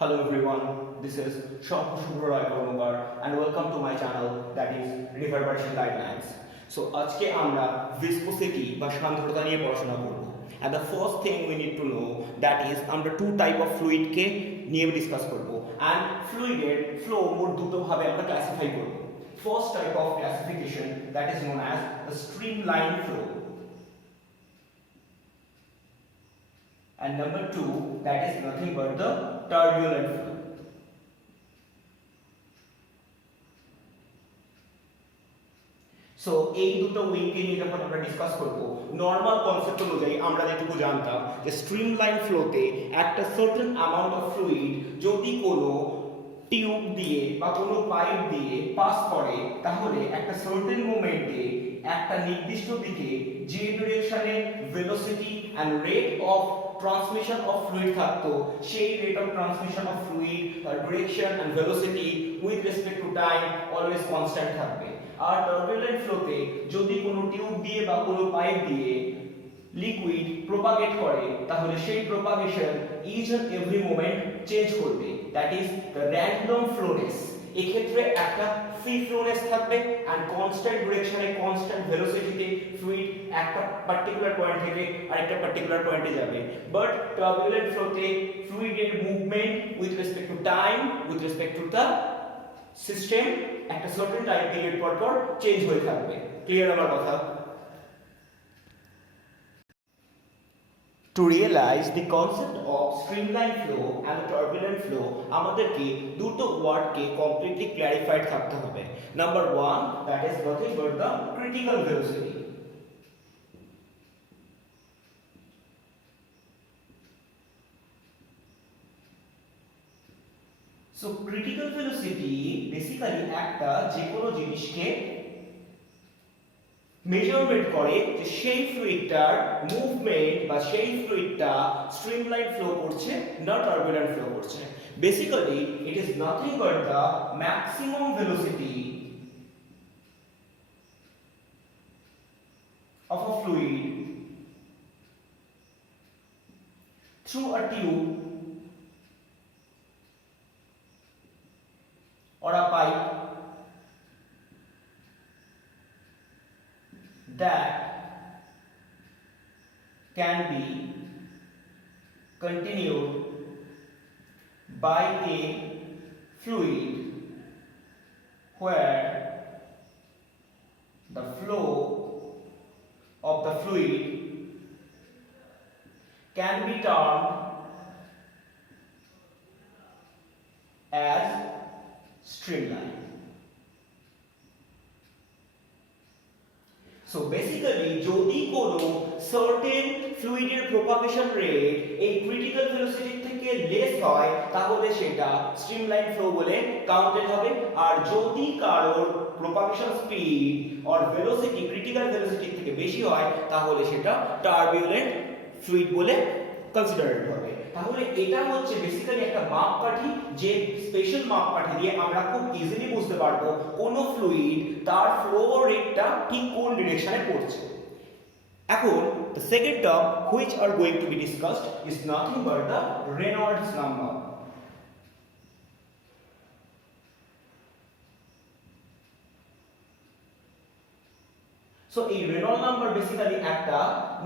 Hello everyone, this is Shubhroy and welcome to my channel that is Reverberation Guidelines. So আজকে আমরা viscosity বা সান্দ্রতা নিয়ে পড়াশোনা করব। And the first thing we need to know that is আমরা two type of fluid কে নিয়ে ডিসকাস করব। And fluid এর flow মোট দুটো ভাবে আমরা ক্লাসিফাই করব। First type of classification that is known as the streamline flow. And number two, that is nothing but the turbulent flow. So এই দুটো উইংকে নিয়ে যখন আমরা ডিসকাস করব, নরমাল কনসেপ্ট অনুযায়ী আমরা যেটুকু জানতাম যে স্ট্রিমলাইন ফ্লোতে একটা সার্টেন অ্যামাউন্ট অফ ফ্লুইড যদি কোনো টিউব দিয়ে বা কোনো পাইপ দিয়ে পাস করে তাহলে একটা সার্টেন মোমেন্টে একটা নির্দিষ্ট দিকে যে ডিরেকশনে velocity and rate of transmission of fluid থাকতো সেই rate of transmission of fluid direction and velocity with respect to time always constant থাকবে। আর turbulent flow তে যদি কোনো টিউব দিয়ে বা কোনো পাইপ দিয়ে লিকুইড প্রোপাগেট করে তাহলে সেই propagation each and every moment change করবে, that is the random flowness. এই ক্ষেত্রে একটা ফ্রি ফ্লোনেস থাকবে এন্ড কনস্ট্যান্ট ডিরেকশনে কনস্ট্যান্ট ভেলোসিটিতে ফ্লুইড একটা পার্টিকুলার পয়েন্ট থেকে আরেকটা পার্টিকুলার পয়েন্টে যাবে। বাট টার্বুলেন্ট ফ্লোতে ফ্লুইডের movement with respect to time with respect to the system একটা সার্টেন টাইম পিরিয়ড পর পর চেঞ্জ হয়ে থাকবে। ক্লিয়ার আমার কথা? To realize the concept of streamline flow and turbulent flow আমাদেরকে দুটো ওয়ার্ডকে completely clarified থাকতে হবে। Number one, that is nothing but the critical velocity. So critical velocity basically একটা যে কোনো জিনিসকে মেজারমেন্ট করে যে সেই ফ্লুইডটার মুভমেন্ট বা সেই ফ্লুইডটা স্ট্রিমলাইন ফ্লো করছে না টার্বুলেন্ট ফ্লো করছে। Basically it is nothing but the maximum velocity of a fluid through a tube or a pipe that can be continued by a fluid where the flow of the fluid can be termed as streamline. So basically যদি কোনো সার্টেন ফ্লুইডের propagation rate এই critical velocity থেকে লেস হয় তাহলে সেটা streamline flow বলে কাউন্টেড হবে। আর যদি কারোর propagation speed or velocity critical velocity থেকে বেশি হয় তাহলে সেটা টার্বুলেন্ট ফ্লুইড বলে কনসিডারেড হবে। তাহলে এটা হচ্ছে বেসিক্যালি একটা মাপকাঠি, যে স্পেশাল মাপকাঠি দিয়ে আমরা খুব ইজিলি বুঝতে পারবো কোন ফ্লুইড তার ফ্লো রেটটা ঠিক কোন ডিরেকশনে পড়ছে। এখন the second term which are going to be discussed is nothing but the Reynolds number. So এই রেনল্ড নাম্বার বেসিক্যালি একটা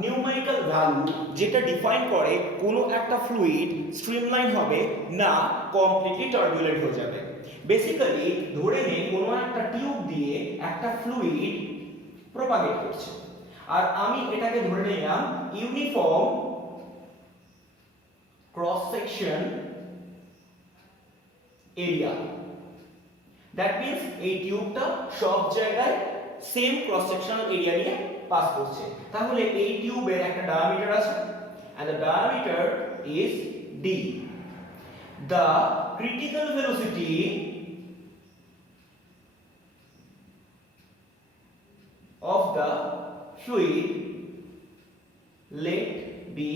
নিউমেরিক্যাল ভ্যালু যেটা ডিফাইন করে কোনো একটা ফ্লুইড স্ট্রিমলাইন হবে না কমপ্লিটলি টার্বুলেন্ট হয়ে যাবে। বেসিক্যালি ধরে নে কোনো একটা টিউব দিয়ে একটা ফ্লুইড প্রপাগেট করছে আর আমি এটাকে ধরে নিলাম uniform cross section area. That means এই টিউবটা সব জায়গায় সেম ক্রস সেকশনাল এরিয়া নিয়ে পাস করছে। তাহলে এই টিউবের একটা ডায়ামিটার আছে and the diameter is d. The critical velocity of the fluid let be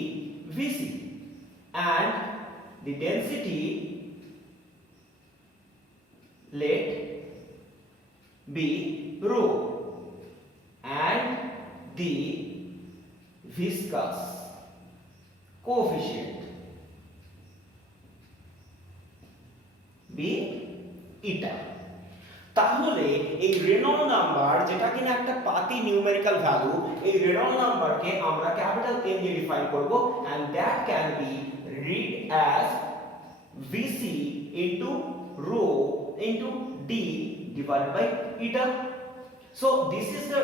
Vc and the density let be rho and the viscous coefficient be eta. তাহলে এই রেনল্ড নাম্বার, যেটা কিনা একটা পাতি নিউমেরিক্যাল ভ্যালু, এই রেনল্ড নাম্বারকে আমরা capital N দিয়ে ডিফাইন করব, and that can be read as Vc into rho into d divided by eta. So this is the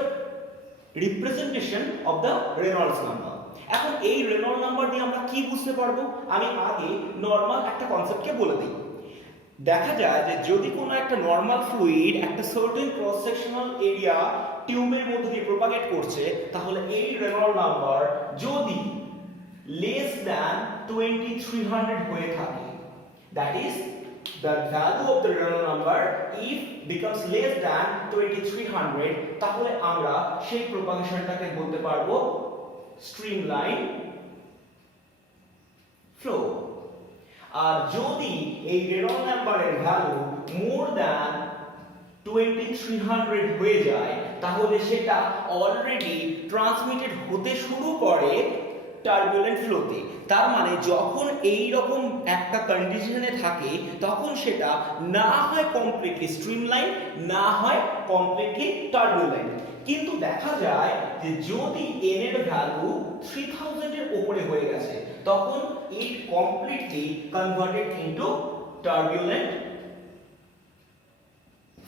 representation of the Reynolds number. এখন এই রেনল্ড নাম্বার দিয়ে আমরা কি বুঝতে পারবো? আমি আগে নরমাল একটা কনসেপ্টকে বলে দিই। দেখা যায় যে যদি কোনো একটা নরমাল ফ্লুইড একটা সার্টেন ক্রস সেকশনাল এরিয়া টিউবের মধ্যে দিয়ে প্রপাগেট করছে, তাহলে এই রেনল্ড নাম্বার যদি লেস দ্যান 2300 হয়ে থাকে, that is the value of the Reynolds number if becomes less than 2300, তাহলে আমরা সেই প্রপাগেশনটাকে বলতে পারবো স্ট্রিমলাইন ফ্লো। আর যদি এই রেনল্ড নাম্বারের ভ্যালু মোর দ্যান 2300 হয়ে যায়, তাহলে সেটা অলরেডি ট্রান্সমিটেড হতে শুরু করে টার্বুলেন্ট ফ্লোতে। তার মানে যখন এই রকম একটা কন্ডিশনে থাকে, তখন সেটা না হয় কমপ্লিটলি স্ট্রিমলাইন, না হয় কমপ্লিটলি টার্বুলেন্ট। কিন্তু দেখা যায় যে যদি n এর ভ্যালু 3000 এর উপরে হয়ে গেছে, তখন it completely converted into turbulent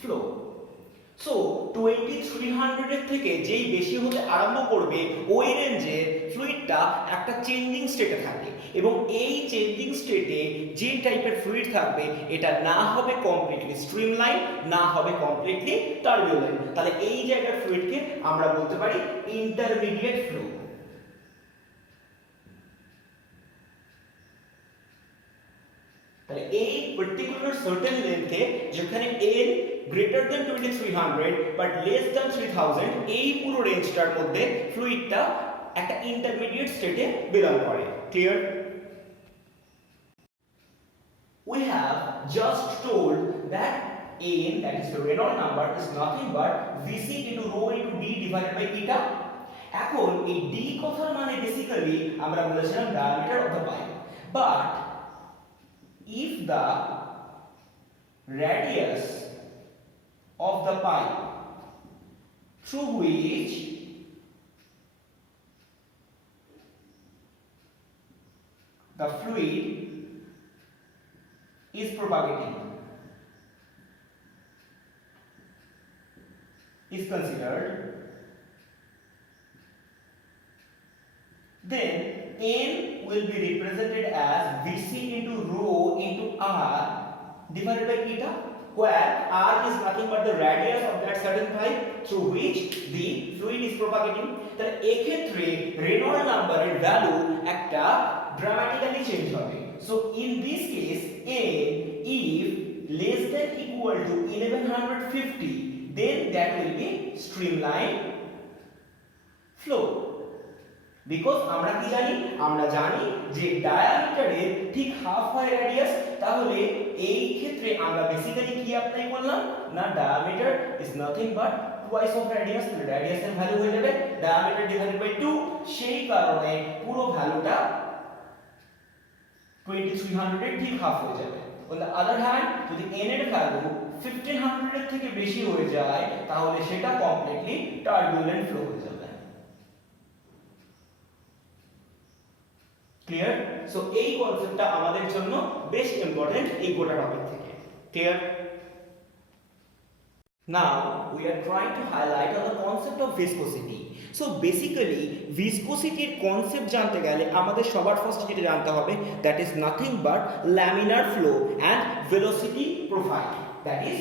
flow. So 2300 এর থেকে যেই বেশি হতে আরম্ভ করবে, ওই রেঞ্জে ফ্লুইডটা একটা চেঞ্জিং স্টেটে থাকে, এবং এই চেঞ্জিং স্টেটে যে টাইপের ফ্লুইড থাকবে, এটা না হবে কমপ্লিটলি স্ট্রিমলাইন, না হবে কমপ্লিটলি টার্বুলেন্ট। তাহলে এই জায়গার ফ্লুইডকে আমরা বলতে পারি ইন্টারমিডিয়েট ফ্লো। তাহলে এই পার্টিকুলার সার্টেন লেন্থে যেখানে n greater than 2300 but less than 3000, এই পুরো রেঞ্জটার মধ্যে ফ্লুইডটা একটা ইন্টারমিডিয়েট স্টেটে বিলং করে। Clear? We have just told that n, that is the Reynolds number, is nothing but Vc into rho into d divided by eta. এখন এই d কথার মানে বেসিক্যালি আমরা বলেছিলাম diameter of the pipe, but if the radius of the pipe through which the fluid is propagating is considered, then n will be represented as Vc into rho into r divided by eta, where r is nothing but the radius of that certain pipe through which the fluid is propagating. তাহলে এই ক্ষেত্রে রেনল্ড নাম্বারের ভ্যালু একটা dramatically change হবে। So in this case n if less than equal to 1150, then that will be streamline flow. Because আমরা কি জানি? আমরা জানি যে ডায়ামিটারের ঠিক হাফ হয় রেডিয়াস। তাহলে এই ক্ষেত্রে আমরা বেসিক্যালি কি অ্যাপ্লাই করলাম না, diameter is nothing but twice of radius. তাহলে রেডিয়াসের ভ্যালু হয়ে যাবে ডায়ামিটার ডিভাইডেড বাই 2। সেই কারণে পুরো ভ্যালুটা 2300 এর ঠিক হাফ হয়ে যাবে। অন দ্য আদার হ্যান্ড, যদি n এর ভ্যালু 1500 এর থেকে বেশি হয়ে যায়, তাহলে সেটা কমপ্লিটলি টার্বুলেন্ট ফ্লো হয়ে যাবে। ক্লিয়ার? সো এই কনসেপ্টটা আমাদের জন্য বেশ ইম্পর্টেন্ট এই গোটা টপিক থেকে। Clear? Now we are trying to highlight on the concept of viscosity. So basically viscosity এর কনসেপ্ট জানতে গেলে আমাদের সবার ফার্স্ট যেটা জানতে হবে, that is nothing but laminar flow and velocity profile. That is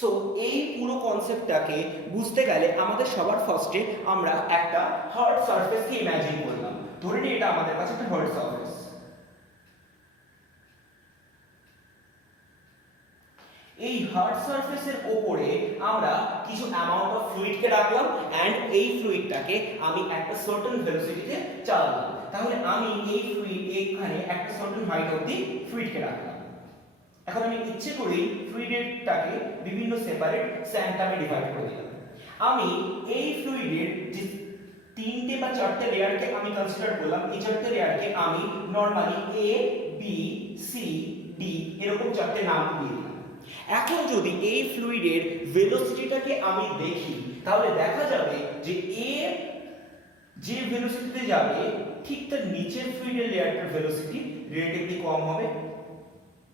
so এই পুরো কনসেপ্টটাকে বুঝতে গেলে আমাদের সবার ফার্স্টে আমরা একটা হার্ড সারফেসকে ইমাজিন করলাম। ধরে নিই এটা আমাদের কাছে একটা হার্ড সারফেস। এই হার্ড সারফেসের উপরে আমরা কিছু অ্যামাউন্ট অফ ফ্লুইডকে রাখলাম, এন্ড এই ফ্লুইডটাকে আমি একটা সার্টেন ভেলোসিটিতে চালালাম। তাহলে আমি এই ফ্লুইড এখানে একটা সার্টেন হাইট অবধি ফ্লুইডকে রাখলাম। এখন আমি ইচ্ছে করেই ফ্লুইডেরটাকে বিভিন্ন সেপারেট স্যান্টামে ডিভাইড করে দিলাম। আমি এই ফ্লুইডের যে তিনটে বা চারটে লেয়ারকে আমি কনসিডার করলাম, এই চারটে লেয়ারকে আমি normally A B C D এরকম চারটে নাম দিয়ে দিলাম। এখন যদি এই ফ্লুইডের ভেলোসিটিটাকে আমি দেখি, তাহলে দেখা যাবে যে এ যে ভেলোসিটিতে যাবে ঠিক তার নিচের ফ্লুইডের লেয়ারটার ভেলোসিটি রিলেটিভলি কম হবে,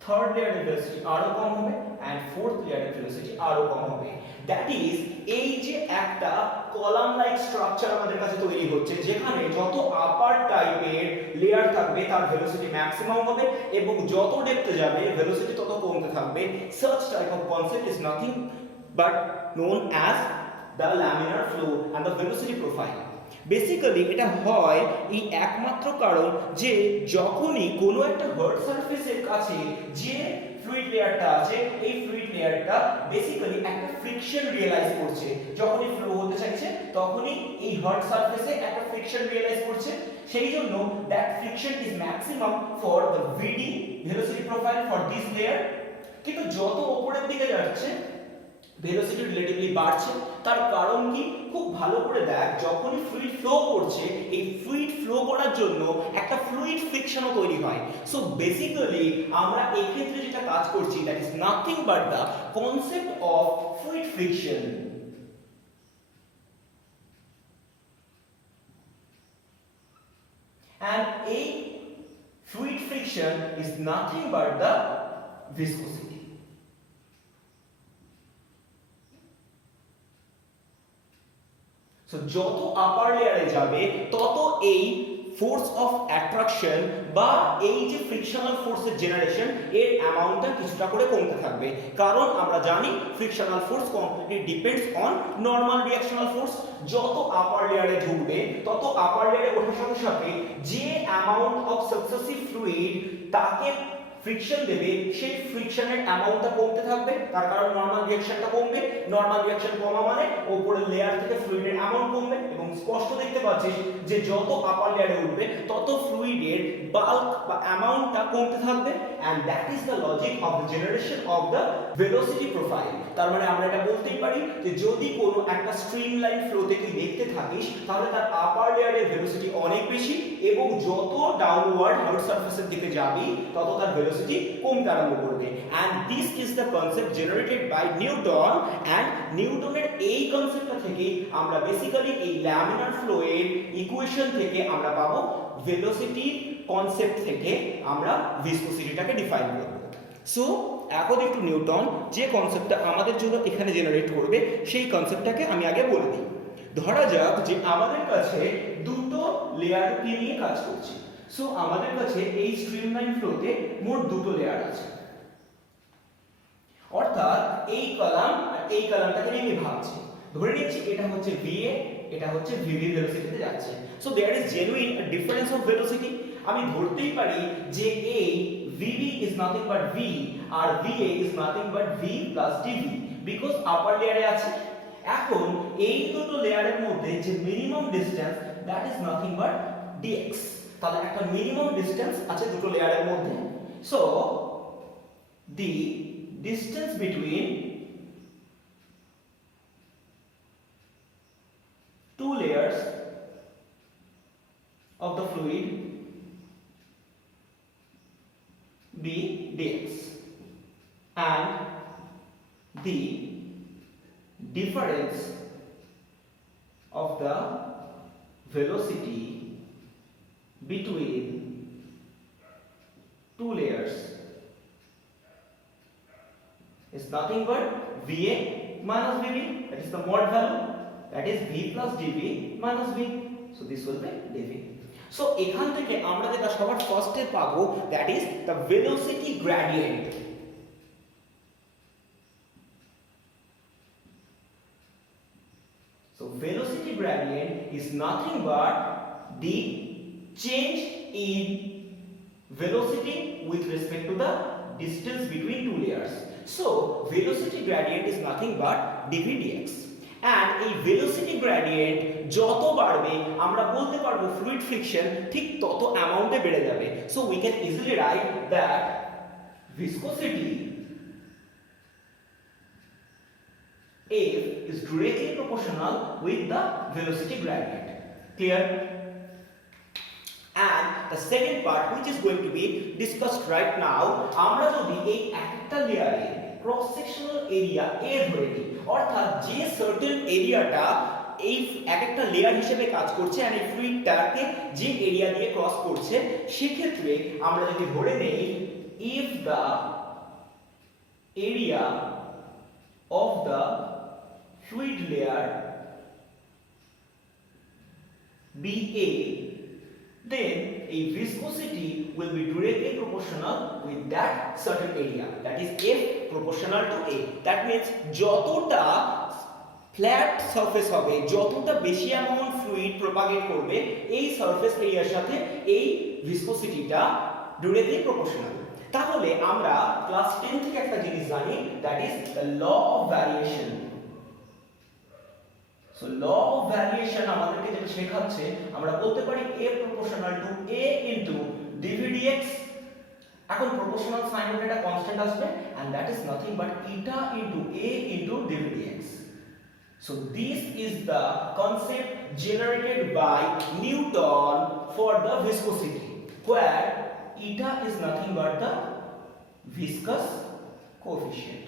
থার্ড লেয়ারের ভেলোসিটি আরো কম হবে, এন্ড ফোর্থ লেয়ারের ভেলোসিটি আরো কম হবে। দ্যাট ইজ এই যে একটা কলাম লাইক স্ট্রাকচার আমাদের কাছে তৈরি হচ্ছে, যেখানে যত আপার টাইপের লেয়ার থাকবে তার ভেলোসিটি ম্যাক্সিমাম হবে এবং যত ডেপথে যাবে ভেলোসিটি তত কমতে থাকবে। such type of concept is nothing but known as the laminar flow and the velocity profile. Basically এটা হয় এই একমাত্র কারণ যে যখনই কোনো একটা হার্ড সারফেসের কাছে যে ফ্লুইড লেয়ারটা আছে, এই ফ্লুইড লেয়ারটা বেসিক্যালি একটা ফ্রিকশন রিয়েলাইজ করছে, যখনই ফ্লো হতে চাইছে তখনই এই হার্ড সারফেসে একটা ফ্রিকশন রিয়েলাইজ করছে। সেই জন্য that friction is maximum for the ভিডি velocity profile for this layer. কিন্তু যত উপরের দিকে যাচ্ছে ভেলোসিটি রিলেটিভলি বাড়ছে। তার কারণ কি? খুব ভালো করে দেখ, যখনই ফ্লুইড ফ্লো করছে এই ফ্লুইড ফ্লো করার জন্য একটা ফ্লুইড ফ্রিকশনও তৈরি হয়। সো বেসিক্যালি আমরা এই ক্ষেত্রে যেটা কাজ করছি that is nothing but the concept of fluid friction. and a fluid friction is nothing but the viscosity. So যত আপার লেয়ারে যাবে তত এই ফোর্স অফ অ্যাট্রাকশন বা এই যে ফ্রিকশনাল ফোর্সের জেনারেশন এর অ্যামাউন্টটা কিছুটা করে কমতে থাকবে, কারণ আমরা জানি frictional force completely depends on normal reactional force. যত আপার লেয়ারে ঢুকবে তত আপার লেয়ারে ওঠার সাথে সাথে যে অ্যামাউন্ট অফ সাকসেসিভ ফ্লুইড তাকে ফ্রিকশন দেবে সেই ফ্রিকশনের অ্যামাউন্টটা কমতে থাকবে, তার কারণ নরমাল রিঅ্যাকশনটা কমবে। নরমাল রিঅ্যাকশন কমা মানে উপরের লেয়ার থেকে ফ্লুইডের অ্যামাউন্ট কমবে এবং স্পষ্ট দেখতে পাচ্ছিস যে যত আপার লেয়ারে উঠবে তত ফ্লুইডের বাল্ক বা অ্যামাউন্টটা কমতে থাকবে। and that is the logic of the generation of the velocity profile. তার মানে আমরা এটা বলতেই পারি যে যদি কোনো একটা স্ট্রিমলাইন ফ্লোতে তুই দেখতে থাকিস তাহলে তার আপার লেয়ারের ভেলোসিটি অনেক বেশি এবং যত ডাউনওয়ার্ড হার্ড সারফেসের দিকে যাবি তত তার ভেলোসিটি কমতে আরম্ভ করবে। and this is the concept generated by Newton, and নিউটনের এই কনসেপ্টটা থেকে আমরা বেসিক্যালি এই ল্যামিনার ফ্লো এর ইকুয়েশন থেকে আমরা পাবো ভেলোসিটি কনসেপ্ট থেকে আমরা ভিসকোসিটিটাকে ডিফাইন করব। সো এখন একটু নিউটন যে কনসেপ্টটা আমাদের জন্য এখানে জেনারেট করবে সেই কনসেপ্টটাকে আমি আগে বলে দিই। ধরা যাক যে আমাদের কাছে দুটো লেয়ারকে নিয়ে কাজ করছি। সো আমাদের কাছে এই স্ট্রিমলাইন ফ্লোতে মোট দুটো লেয়ার আছে, অর্থাৎ এই কলাম আর এই কলামটাকে নিয়ে আমি ভাবছি। ধরে নিচ্ছি এটা হচ্ছে VA, এটা হচ্ছে VB ভেলোসিটিতে যাচ্ছে। So there is genuine a difference of velocity. আমি ধরতেই পারি যে এই VB is nothing but V আর VA is nothing but V plus DV because upper লেয়ারে আছে। এখন এই দুটো লেয়ারের মধ্যে যে minimum distance that is nothing but dx। তাহলে একটা মিনিমাম ডিসটেন্স আছে দুটো লেয়ারের মধ্যে। So the distance between two layers of the fluid be dx, and the difference of the velocity between two layers is nothing but VA minus VB, that is the mode value, that is V plus dV minus V. So this will be dV. So এখান থেকে আমরা যেটা সবার ফার্স্টে পাবো that is the velocity gradient. So velocity gradient is nothing but the change in velocity with respect to the distance between two layers. So velocity gradient is nothing but dv dx, and এই velocity gradient যত বাড়বে আমরা বলতে পারবো fluid friction ঠিক তত অ্যামাউন্টে বেড়ে যাবে। So we can easily write that viscosity F is directly proportional with the velocity gradient. Clear? And the second part which is going to be discussed right now, আমরা যদি এই একটা লেয়ারে ক্রস সেকশনাল এরিয়া A ধরে নিই, অর্থাৎ যে সার্টেন এরিয়াটা এই একটা লেয়ার হিসেবে কাজ করছে আর এই ফ্লুইডটাকে যে এরিয়া দিয়ে ক্রস করছে, সেক্ষেত্রে আমরা যদি ধরে নেই if the area of the fluid layer be A, then a viscosity will be directly proportional with that certain area, that is F proportional to A. That means যতটা ফ্ল্যাট সারফেস হবে, যতটা বেশি অ্যামাউন্ট ফ্লুইড প্রপাগেট করবে এই সারফেস এরিয়ার সাথে, এই ভিসকসিটিটা ডিরেক্টলি প্রপোর্শনাল। তাহলে আমরা ক্লাস 10 থেকে একটা জিনিস জানি, that is the law of variation. So law of variation আমাদেরকে যেটা শেখাচ্ছে, আমরা বলতে পারি A proportional to A into dvdx। এখন প্রপোর্শনাল সাইন এর একটা কনস্ট্যান্ট আসবে and that is nothing but eta into A into dvdx. So this is the concept generated by Newton for the viscosity, where eta is nothing but the viscous coefficient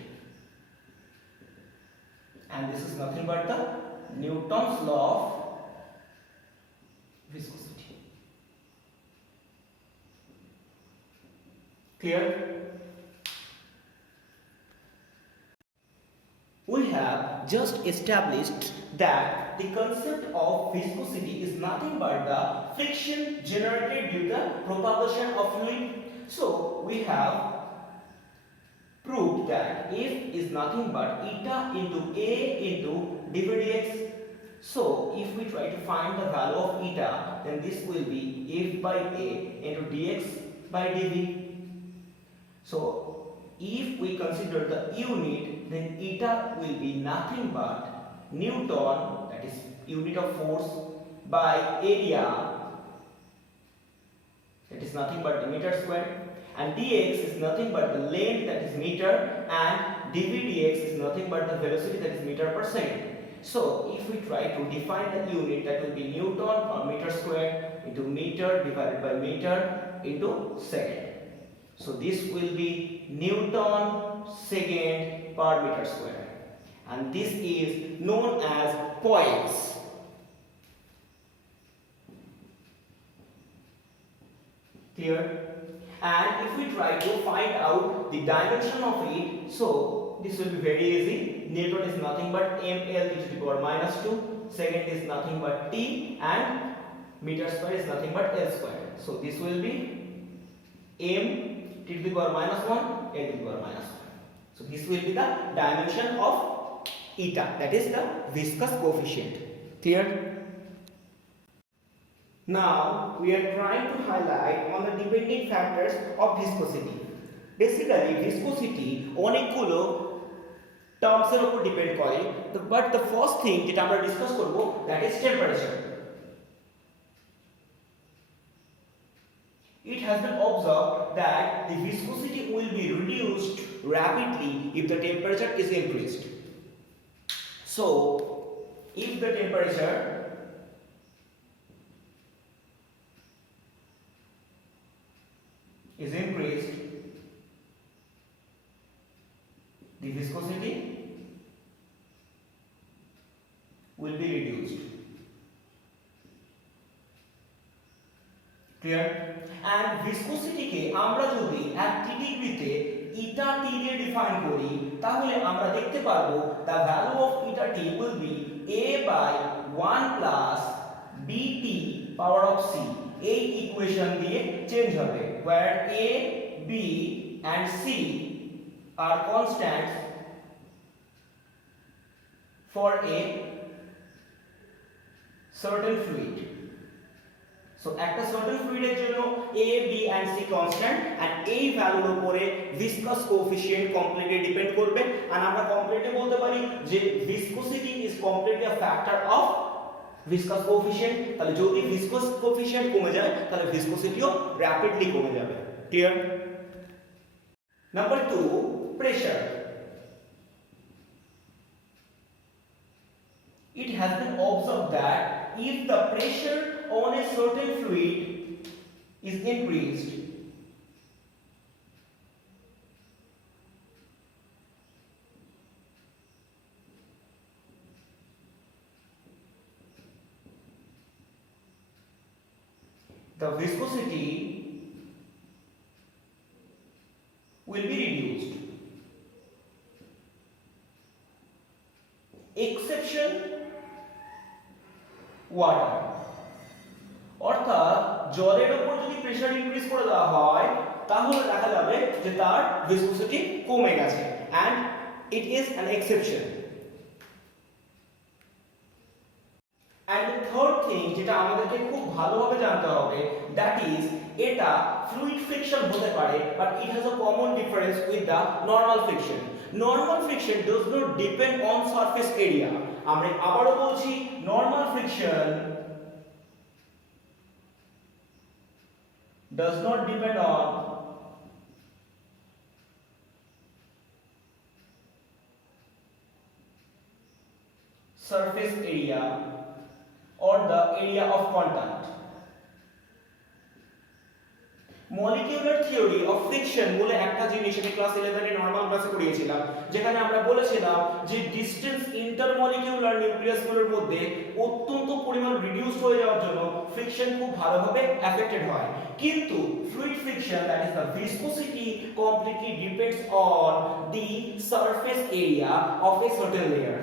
and this is nothing but the Newton's law of viscosity. Clear? We have just established that the concept of viscosity is nothing but the friction generated due to the propagation of fluid. So we have proved that F is nothing but eta into A into dvdx. So if we try to find the value of eta, then this will be F by A into dx by dv. So if we consider the unit, then eta will be nothing but Newton, that is unit of force, by area, that is nothing but the meter square, and dx is nothing but the length, that is meter, and dv dx is nothing but the velocity, that is meter per second. So if we try to define the unit, that will be Newton or meter square into meter divided by meter into second. So this will be Newton second per meter square, and this is known as points. Clear? And if we try to find out the dimension of it, so this will be very easy. Newton is nothing but ml to the power minus 2, second is nothing but t, and meter square is nothing but l square. So this will be m t to the power minus 1, l to the power minus 1. So this will be the dimension of eta, that is the viscous coefficient. Clear? Now we are trying to highlight on the depending factors of viscosity. Basically viscosity অনেকগুলো টার্মস এর উপর ডিপেন্ড করে, but the first thing যেটা আমরা ডিসকাস করব, that is temperature. It has been observed that the viscosity will be reduced rapidly if the temperature is increased. So if the temperature is increased, the viscosity will be reduced. Clear? And viscosity কে আমরা যদি 1 ডিগ্রিতে eta t দিয়ে ডিফাইন করি, তাহলে আমরা দেখতে পারবো the value of eta t will be a by 1 plus bt power of c. এই ইকুয়েশন দিয়ে চেঞ্জ হবে, where a, b and c are constants for a certain fluid. So একটা certain fluid এর জন্য a, b and c constant, and এই ভ্যালুর উপরে viscous coefficient completely depend করবে, and আমরা completely বলতে পারি যে viscosity is completely a factor of viscous coefficient. তাহলে যদি viscous coefficient কমে যায়, তাহলে viscosity ও rapidly কমে যাবে। Clear? Number 2, pressure. It has been observed that if the pressure on a certain fluid is increased, the viscosity will be reduced. Exception, water. অর্থাৎ জলের উপর যদি প্রেসার ইনক্রিজ করে দেওয়া হয় তাহলে দেখা যাবে যে তার ভিসকোসিটি কমে গেছে, and it is an exception. And the third thing যেটা আমাদেরকে খুব ভালোভাবে জানতে হবে, that is এটা fluid friction হতে পারে, but it has a common difference with the normal friction. Normal friction does not depend on surface area. আমরা আবারও বলছি, normal friction does not depend on surface area or the area of contact. Molecular theory of friction বলে একটা জিনিস আমি ক্লাস 11 এ নরমাল ক্লাসে পড়িয়েছিলাম, যেখানে আমরা বলেছিলাম যে ডিসটেন্স ইন্টারমলিকিউলার নিউক্লিয়াসগুলোর মধ্যে অত্যন্ত পরিমাণ রিডিউস হয়ে যাওয়ার জন্য ফ্রিকশন খুব ভালোভাবে এফেক্টেড হয়, কিন্তু fluid friction, that is the viscosity, completely depends on the surface area of a certain layer.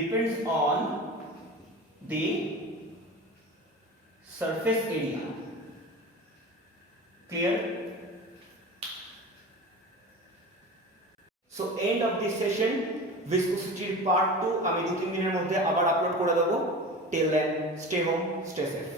Depends on the surface area. Clear? So end of this session. Viscosity part 2 আমি 2-3 দিনের মধ্যে আবার আপলোড করে দেব. Till then, stay home, stay safe.